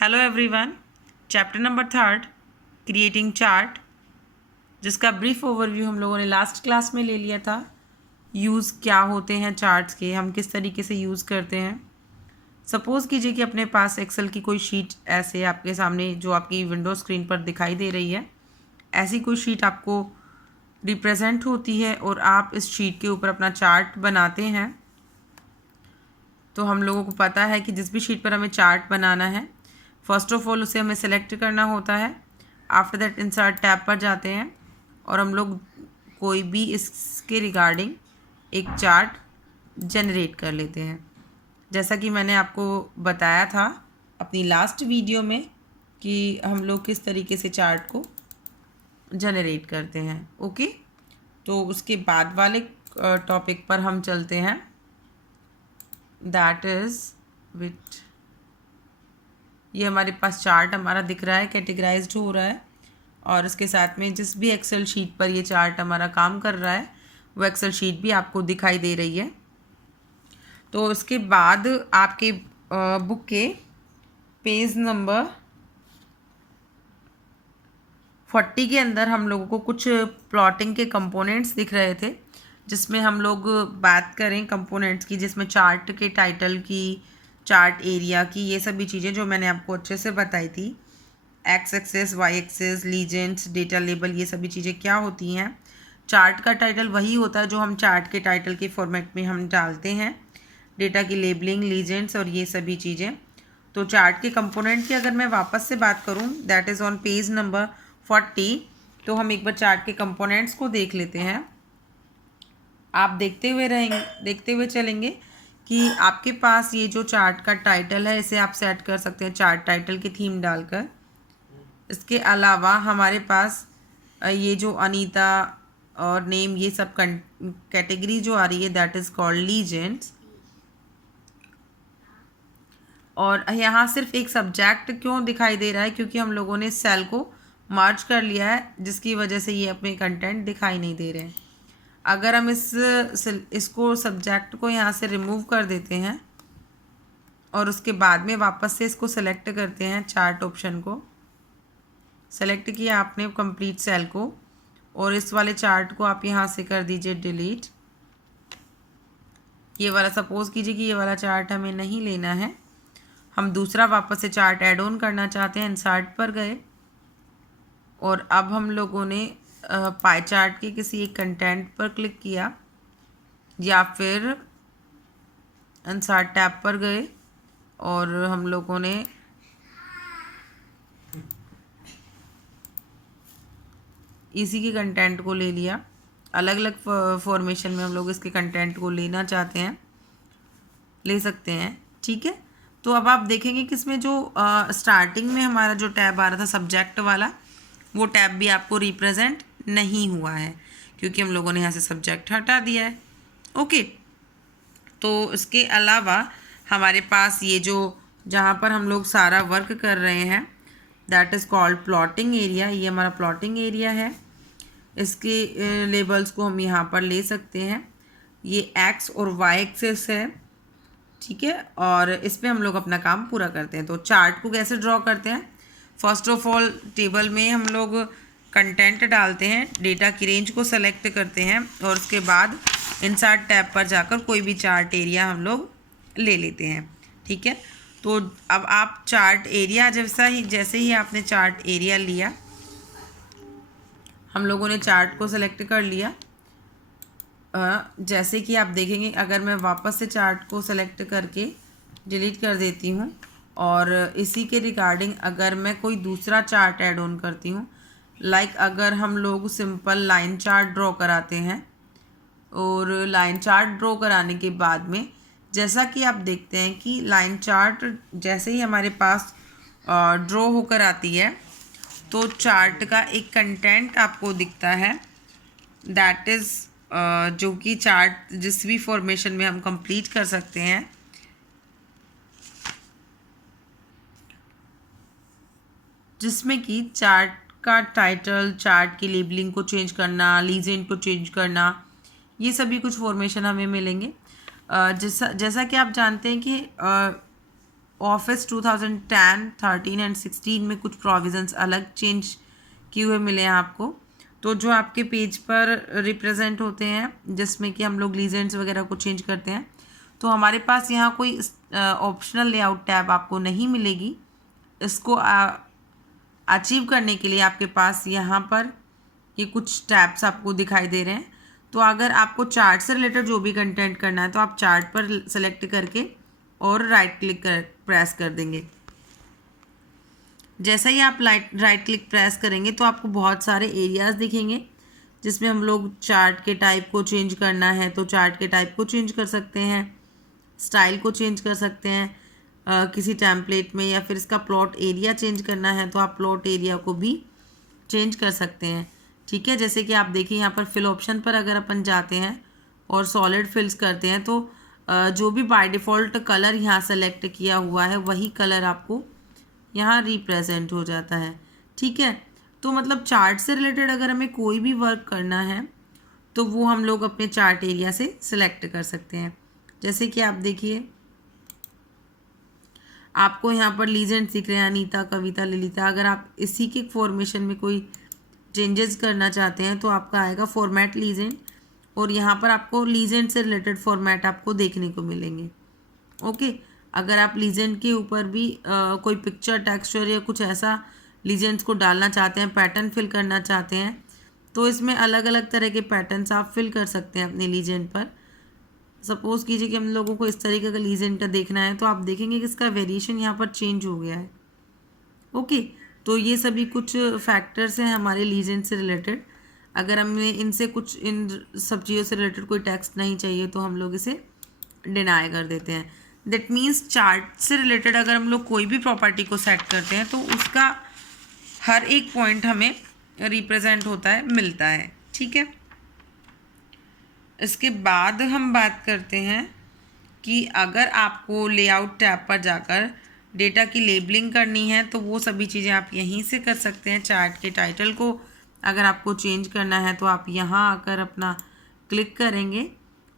Hello everyone, chapter number 3 creating chart, जिसका brief overview हम लोगों ने लास्ट क्लास में ले लिया था। यूज़ क्या होते हैं चार्ट्स के, हम किस तरीके से यूज़ करते हैं। सपोज़ कीजिए कि अपने पास एक्सेल की कोई शीट ऐसे आपके सामने जो आपकी विंडो स्क्रीन पर दिखाई दे रही है, ऐसी कोई शीट आपको रिप्रेजेंट होती है और आप इस शीट के ऊपर अपना चार्ट बनाते हैं। तो हम लोगों को पता है कि जिस भी शीट पर हमें चार्ट बनाना है, फर्स्ट ऑफ ऑल उसे हमें सेलेक्ट करना होता है। आफ्टर दैट इंसर्ट टैब पर जाते हैं और हम लोग कोई भी इसके रिगार्डिंग एक चार्ट जनरेट कर लेते हैं। जैसा कि मैंने आपको बताया था अपनी लास्ट वीडियो में कि हम लोग किस तरीके से चार्ट को जनरेट करते हैं। ओके, तो उसके बाद वाले टॉपिक पर हम चलते हैं, दैट इज़ विथ ये हमारे पास चार्ट हमारा दिख रहा है, कैटेगराइज्ड हो रहा है, और इसके साथ में जिस भी एक्सेल शीट पर ये चार्ट हमारा काम कर रहा है वो एक्सेल शीट भी आपको दिखाई दे रही है। तो उसके बाद आपके बुक के पेज नंबर 40 के अंदर हम लोगों को कुछ प्लॉटिंग के कंपोनेंट्स दिख रहे थे, जिसमें हम लोग बात करें कंपोनेंट्स की, जिसमें चार्ट के टाइटल की, चार्ट एरिया की, ये सभी चीज़ें जो मैंने आपको अच्छे से बताई थी। X axis, Y axis, legends, data label, ये सभी चीज़ें क्या होती हैं। चार्ट का टाइटल वही होता है जो हम चार्ट के टाइटल के फॉर्मेट में हम डालते हैं। डेटा की लेबलिंग, लीजेंड्स और ये सभी चीज़ें। तो चार्ट के कंपोनेंट की अगर मैं वापस से बात करूं, that is on page number 40। तो हम एक बार चार्ट के कंपोनेंट्स को देख लेते हैं। आप देखते हुए चलेंगे कि आपके पास ये जो चार्ट का टाइटल है, इसे आप सेट कर सकते हैं चार्ट टाइटल की थीम डालकर। इसके अलावा हमारे पास ये जो अनीता और नेम, ये सब कैटेगरी जो आ रही है, दैट इज़ कॉल्ड लीजेंड्स। और यहाँ सिर्फ एक सब्जेक्ट क्यों दिखाई दे रहा है, क्योंकि हम लोगों ने सेल को मर्ज कर लिया है, जिसकी वजह से ये अपने कंटेंट दिखाई नहीं दे रहे हैं। अगर हम इसको सब्जेक्ट को यहाँ से रिमूव कर देते हैं और उसके बाद में वापस से इसको सेलेक्ट करते हैं, चार्ट ऑप्शन को सेलेक्ट किया आपने कंप्लीट सेल को, और इस वाले चार्ट को आप यहाँ से कर दीजिए डिलीट। ये वाला सपोज़ कीजिए कि ये वाला चार्ट हमें नहीं लेना है, हम दूसरा वापस से चार्ट ऐड ऑन करना चाहते हैं। इंसर्ट पर गए और अब हम लोगों ने पाई चार्ट के किसी एक कंटेंट पर क्लिक किया, या फिर इंसर्ट टैब पर गए और हम लोगों ने इसी के कंटेंट को ले लिया। अलग अलग फॉर्मेशन में हम लोग इसके कंटेंट को लेना चाहते हैं, ले सकते हैं, ठीक है। तो अब आप देखेंगे कि इसमें जो स्टार्टिंग में हमारा जो टैब आ रहा था सब्जेक्ट वाला, वो टैब भी आपको रिप्रेजेंट नहीं हुआ है, क्योंकि हम लोगों ने यहाँ से सब्जेक्ट हटा दिया है। ओके, तो इसके अलावा हमारे पास ये जो जहाँ पर हम लोग सारा वर्क कर रहे हैं, that is called plotting area. ये हमारा प्लॉटिंग एरिया है। इसके लेबल्स को हम यहाँ पर ले सकते हैं। ये एक्स और वाई एक्सेस है, ठीक है, और इस पर हम लोग अपना काम पूरा करते हैं। तो चार्ट को कैसे ड्रॉ करते हैं, फर्स्ट ऑफ ऑल टेबल में हम लोग कंटेंट डालते हैं, डेटा की रेंज को सेलेक्ट करते हैं और उसके बाद इंसर्ट टैब पर जाकर कोई भी चार्ट एरिया हम लोग ले लेते हैं, ठीक है। तो अब आप चार्ट एरिया जैसे ही आपने चार्ट एरिया लिया, हम लोगों ने चार्ट को सेलेक्ट कर लिया। जैसे कि आप देखेंगे, अगर मैं वापस से चार्ट को सेलेक्ट करके डिलीट कर देती हूँ और इसी के रिगार्डिंग अगर मैं कोई दूसरा चार्ट ऐड ऑन करती हूँ, लाइक अगर हम लोग सिंपल लाइन चार्ट ड्रॉ कराते हैं, और लाइन चार्ट ड्रॉ कराने के बाद में जैसा कि आप देखते हैं कि लाइन चार्ट जैसे ही हमारे पास ड्रॉ होकर आती है, तो चार्ट का एक कंटेंट आपको दिखता है, दैट इज़ जो कि चार्ट जिस भी फॉर्मेशन में हम कंप्लीट कर सकते हैं। जिसमें कि चार्ट का टाइटल, चार्ट की लेबलिंग को चेंज करना, लीजेंड को चेंज करना, ये सभी कुछ फॉर्मेशन हमें मिलेंगे। जैसा कि आप जानते हैं कि ऑफिस 2010, 13 एंड 16 में कुछ प्रोविजंस अलग चेंज किए हुए मिले हैं आपको। तो जो आपके पेज पर रिप्रेजेंट होते हैं जिसमें कि हम लोग लीजेंड्स वगैरह को चेंज करते हैं, तो हमारे पास यहाँ कोई ऑप्शनल लेआउट टैब आपको नहीं मिलेगी। इसको अचीव करने के लिए आपके पास यहाँ पर ये कुछ टैब्स आपको दिखाई दे रहे हैं। तो अगर आपको चार्ट से रिलेटेड जो भी कंटेंट करना है तो आप चार्ट पर सेलेक्ट करके और राइट क्लिक प्रेस कर देंगे। जैसा ही आप राइट क्लिक प्रेस करेंगे तो आपको बहुत सारे एरियाज़ दिखेंगे जिसमें हम लोग चार्ट के टाइप को चेंज करना है तो चार्ट के टाइप को चेंज कर सकते हैं, स्टाइल को चेंज कर सकते हैं किसी टेम्पलेट में, या फिर इसका प्लॉट एरिया चेंज करना है तो आप प्लॉट एरिया को भी चेंज कर सकते हैं। ठीक है, जैसे कि आप देखिए यहाँ पर फिल ऑप्शन पर अगर अपन जाते हैं और सॉलिड फिल्स करते हैं तो जो भी बाय डिफ़ॉल्ट कलर यहाँ सेलेक्ट किया हुआ है वही कलर आपको यहाँ रिप्रेजेंट हो जाता है। ठीक है, तो मतलब चार्ट से रिलेटेड अगर हमें कोई भी वर्क करना है तो वो हम लोग अपने चार्ट एरिया से सिलेक्ट कर सकते हैं। जैसे कि आप देखिए आपको यहाँ पर लीजेंड्स दिख रहे हैं, अनीता, कविता, ललिता। अगर आप इसी के फॉर्मेशन में कोई चेंजेस करना चाहते हैं तो आपका आएगा फॉर्मेट लीजेंड, और यहाँ पर आपको लीजेंड से रिलेटेड फॉर्मेट आपको देखने को मिलेंगे। ओके, अगर आप लीजेंड के ऊपर भी कोई पिक्चर, टेक्सचर या कुछ ऐसा लीजेंड्स को डालना चाहते हैं, पैटर्न फिल करना चाहते हैं, तो इसमें अलग अलग तरह के पैटर्न्स आप फिल कर सकते हैं अपने लीजेंड पर। सपोज़ कीजिए कि हम लोगों को इस तरीके का लीजेंड का देखना है तो आप देखेंगे कि इसका वेरिएशन यहाँ पर चेंज हो गया है। ओके, तो ये सभी कुछ फैक्टर्स हैं हमारे लीजेंड से रिलेटेड। अगर हमें इनसे कुछ इन सब चीज़ों से रिलेटेड कोई टेक्स्ट नहीं चाहिए तो हम लोग इसे डिनाई कर देते हैं। दैट मीन्स चार्ट से रिलेटेड अगर हम लोग कोई भी प्रॉपर्टी को सेट करते हैं तो उसका हर एक पॉइंट हमें रिप्रेजेंट होता है, मिलता है। ठीक है, इसके बाद हम बात करते हैं कि अगर आपको लेआउट टैब पर जाकर डेटा की लेबलिंग करनी है तो वो सभी चीज़ें आप यहीं से कर सकते हैं। चार्ट के टाइटल को अगर आपको चेंज करना है तो आप यहाँ आकर अपना क्लिक करेंगे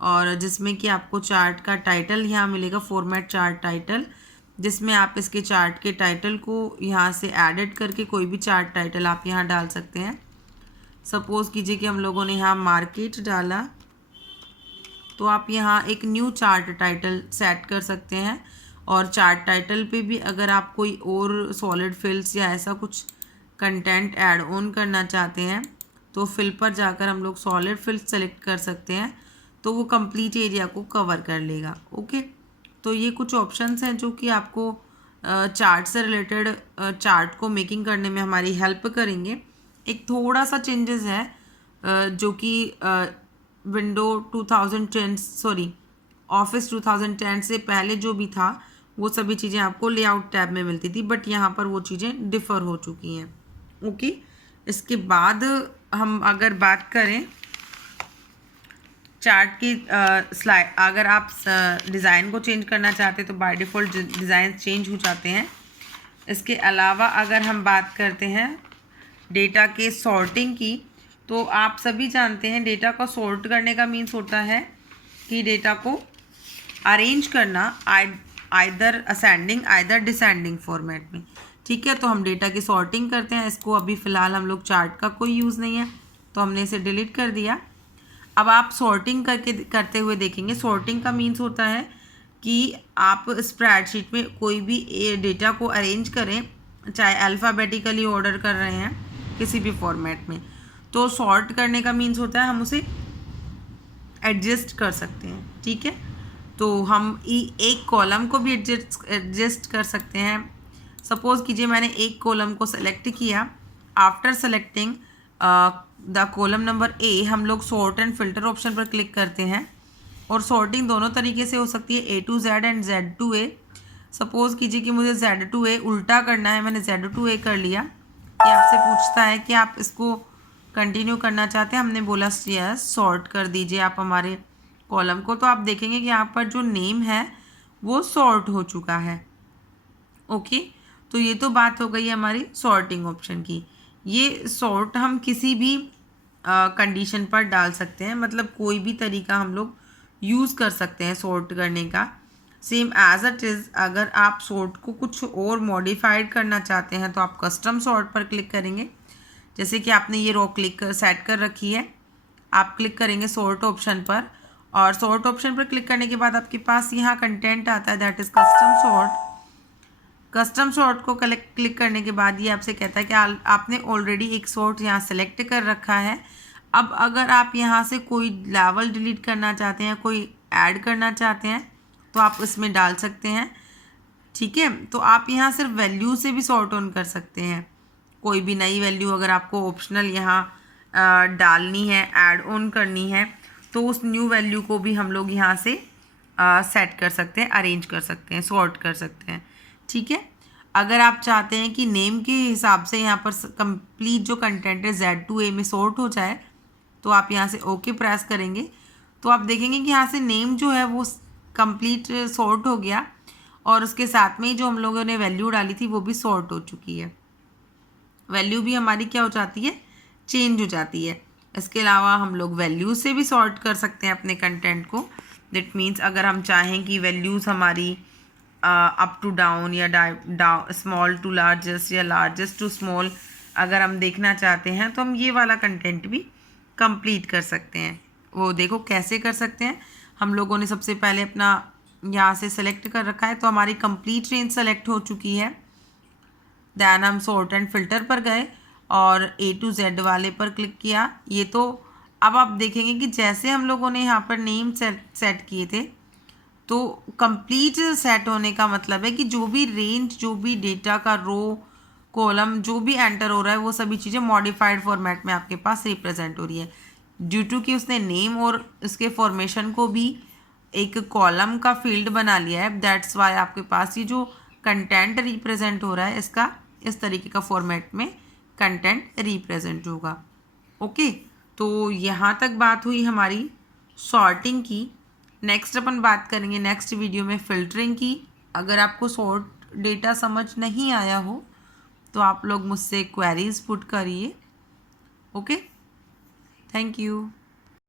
और जिसमें कि आपको चार्ट का टाइटल यहाँ मिलेगा, फॉर्मेट चार्ट टाइटल, जिसमें आप इसके चार्ट के टाइटल को यहाँ से एडिट करके कोई भी चार्ट टाइटल आप यहाँ डाल सकते हैं। सपोज़ कीजिए कि हम लोगों ने यहाँ मार्केट डाला तो आप यहाँ एक न्यू चार्ट टाइटल सेट कर सकते हैं, और चार्ट टाइटल पे भी अगर आप कोई और सॉलिड फिल्स या ऐसा कुछ कंटेंट ऐड ऑन करना चाहते हैं तो फिल पर जाकर हम लोग सॉलिड फिल सेलेक्ट कर सकते हैं, तो वो कंप्लीट एरिया को कवर कर लेगा। ओके, तो ये कुछ ऑप्शंस हैं जो कि आपको चार्ट से रिलेटेड चार्ट को मेकिंग करने में हमारी हेल्प करेंगे। एक थोड़ा सा चेंजेस है जो कि विंडो 2010 सॉरी ऑफिस 2010 से पहले जो भी था वो सभी चीज़ें आपको लेआउट टैब में मिलती थी, बट यहाँ पर वो चीज़ें डिफ़र हो चुकी हैं। ओके, इसके बाद हम अगर बात करें चार्ट की स्लाइड, अगर आप डिज़ाइन को चेंज करना चाहते हैं तो बाय डिफ़ॉल्ट डिज़ाइन चेंज हो जाते हैं। इसके अलावा अगर हम बात करते हैं डेटा के सॉर्टिंग की, तो आप सभी जानते हैं डेटा को सॉर्ट करने का मीन्स होता है कि डेटा को अरेंज करना either ascending either descending format में। ठीक है, तो हम डेटा की सॉर्टिंग करते हैं। इसको अभी फ़िलहाल हम लोग चार्ट का कोई यूज़ नहीं है तो हमने इसे डिलीट कर दिया। अब आप सॉर्टिंग करते हुए देखेंगे। सॉर्टिंग का मीन्स होता है कि आप स्प्रेडशीट में कोई भी डेटा को अरेंज करें, चाहे अल्फ़ाबेटिकली ऑर्डर कर रहे हैं किसी भी फॉर्मेट में, तो सॉर्ट करने का मीन्स होता है हम उसे एडजस्ट कर सकते हैं। ठीक है, तो हम एक कॉलम को भी एडजस्ट कर सकते हैं। सपोज़ कीजिए मैंने एक कॉलम को सेलेक्ट किया। After selecting the column number A हम लोग सॉर्ट एंड फिल्टर ऑप्शन पर क्लिक करते हैं, और सॉर्टिंग दोनों तरीके से हो सकती है, A to Z and Z to A। Suppose कीजिए कि मुझे Z to A उल्टा करना है, मैंने Z to A कर लिया। ये आपसे पूछता है कि आप इसको कंटिन्यू करना चाहते हैं, हमने बोला यस, सॉर्ट कर दीजिए आप हमारे कॉलम को। तो आप देखेंगे कि यहाँ पर जो नेम है वो सॉर्ट हो चुका है। ओके, तो ये तो बात हो गई हमारी सॉर्टिंग ऑप्शन की। ये सॉर्ट हम किसी भी कंडीशन पर डाल सकते हैं, मतलब कोई भी तरीका हम लोग यूज़ कर सकते हैं सॉर्ट करने का। Same as it is. अगर आप सॉर्ट को कुछ और मॉडिफाइड करना चाहते हैं तो आप कस्टम सॉर्ट पर क्लिक करेंगे। जैसे कि आपने ये रो क्लिक सेट कर रखी है, आप क्लिक करेंगे सॉर्ट ऑप्शन पर, और सॉर्ट ऑप्शन पर क्लिक करने के बाद आपके पास यहाँ कंटेंट आता है, that is custom sort. Custom sort को क्लिक करने के बाद ये आपसे कहता है कि आपने ऑलरेडी एक सॉर्ट यहाँ सेलेक्ट कर रखा है। अब अगर आप यहाँ से कोई लेवल डिलीट करना चाहते हैं, कोई ऐड करना चाहते हैं, तो आप इसमें डाल सकते हैं। ठीक है, तो आप यहाँ सिर्फ वैल्यू से भी सॉर्ट ऑन कर सकते हैं। कोई भी नई वैल्यू अगर आपको ऑप्शनल यहाँ डालनी है, ऐड ऑन करनी है, तो उस न्यू वैल्यू को भी हम लोग यहाँ से सेट कर सकते हैं, अरेंज कर सकते हैं, सॉर्ट कर सकते हैं। ठीक है, अगर आप चाहते हैं कि नेम के हिसाब से यहाँ पर कंप्लीट जो कंटेंट है Z2A में सॉर्ट हो जाए, तो आप यहाँ से ओके प्रेस करेंगे तो आप देखेंगे कि यहाँ से नेम जो है वो कंप्लीट सॉर्ट हो गया, और उसके साथ में ही जो हम लोगों ने वैल्यू डाली थी वो भी सॉर्ट हो चुकी है। वैल्यू भी हमारी क्या हो जाती है, चेंज हो जाती है। इसके अलावा हम लोग वैल्यू से भी सॉर्ट कर सकते हैं अपने कंटेंट को। दैट मीन्स अगर हम चाहें कि वैल्यूज़ हमारी अप टू डाउन या डाउन स्मॉल टू लार्जेस्ट या लार्जेस्ट टू स्मॉल अगर हम देखना चाहते हैं, तो हम ये वाला कंटेंट भी कंप्लीट कर सकते हैं। वो देखो कैसे कर सकते हैं। हम लोगों ने सबसे पहले अपना यहाँ से सेलेक्ट कर रखा है, तो हमारी कंप्लीट रेंज सेलेक्ट हो चुकी है। दैन हम सॉर्ट एंड फिल्टर पर गए और A to Z वाले पर क्लिक किया। ये तो अब आप देखेंगे कि जैसे हम लोगों ने यहाँ पर नेम सेट किए थे, तो कंप्लीट सेट होने का मतलब है कि जो भी रेंज, जो भी डेटा का रो, कॉलम जो भी एंटर हो रहा है, वो सभी चीज़ें मॉडिफाइड फॉर्मेट में आपके पास रिप्रेजेंट हो रही है। ड्यू टू कि उसने नेम और इसके फॉर्मेशन को भी एक कॉलम का फील्ड बना लिया है, दैट्स वाई आपके पास ये जो कंटेंट रिप्रेजेंट हो रहा है, इसका इस तरीके का फॉर्मेट में कंटेंट रिप्रेजेंट होगा। ओके, तो यहाँ तक बात हुई हमारी सॉर्टिंग की। नेक्स्ट अपन बात करेंगे नेक्स्ट वीडियो में फ़िल्टरिंग की। अगर आपको सॉर्ट डेटा समझ नहीं आया हो तो आप लोग मुझसे क्वेरीज पुट करिए। Okay, thank you.